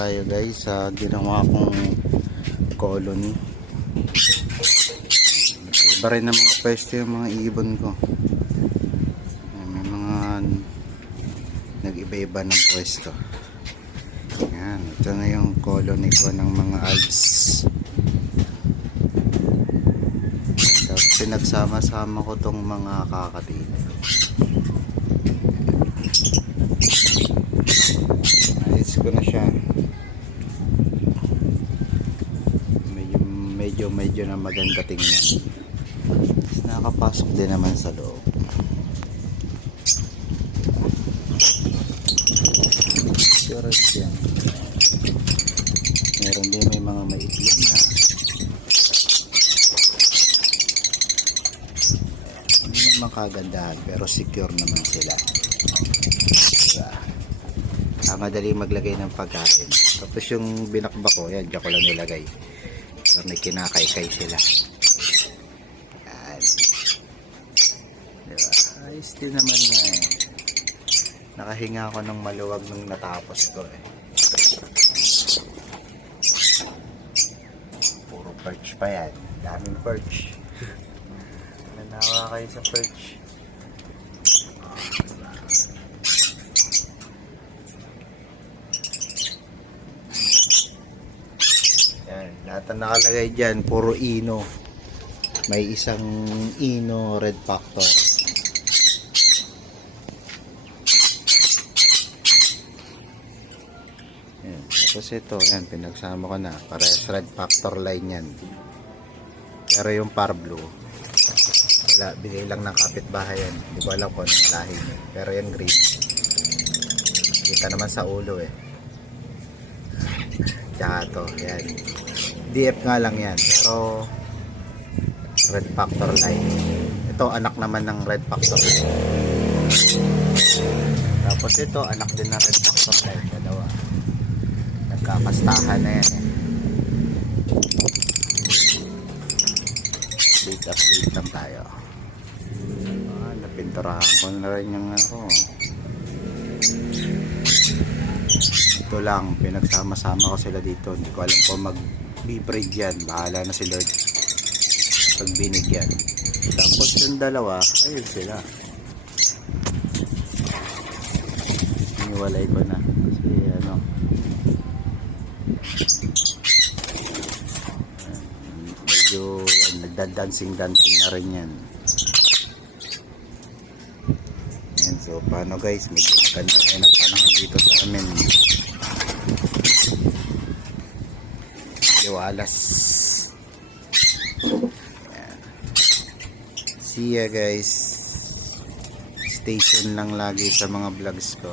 tayo guys sa ginawa kong colony. Iba rin ng mga pwesto yung mga ibon ko. May mga nag-iba-iba ng pwesto. Yan, ito na yung colony ko ng mga alps. Tapos pinagsama-sama ko tong mga kakati. Ayos ko na siya. Medyo na maganda tingnan. Tapos nakapasok din naman sa loob. Sure yan. Meron din may mga maitlog na. Hindi naman kagandahan pero secure naman sila. Diba? Madali maglagay ng pagkain. Tapos yung binakbak ko, yan, diyan ko lang nilagay. Para may kinakaykay sila. Yan. Diba? Ayos din naman nga eh. Nakahinga ako ng maluwag nung natapos ko eh. Puro perch pa yan. Daming perch. Nanawa kayo sa perch. Yan. Lahat na nakalagay dyan. Puro ino. May isang ino red factor. Yan. Tapos ito, yan, pinagsama ko na. Parehas red factor line yan. Pero yung par blue, wala, bigay lang ng kapitbahay yan. Hindi ko alam kung anong lahi niya. Pero yan green. Kita naman sa ulo eh. Tsaka to, yan. DF nga lang yan. Pero red factor line. Ito anak naman ng red factor line. Tapos ito anak din ng red factor line. Dalawa. Nagkakastahan na yan eh. Update lang tayo. Napinturahan ko na rin yung ako. Ito lang, pinagsama-sama ko sila dito. Hindi ko alam kung mag-breed yan. Bahala na si Lord pag binigyan. Tapos yung dalawa, ayun sila. Iniwalay ko na. Kasi ano, medyo yan, nagda-dancing-dancing na rin yan. Yan, so paano guys, medyo ganda ngayon ang panahon dito sa amin. Liwalas. Yan. See ya guys. Stay tuned lang lagi sa mga vlogs ko.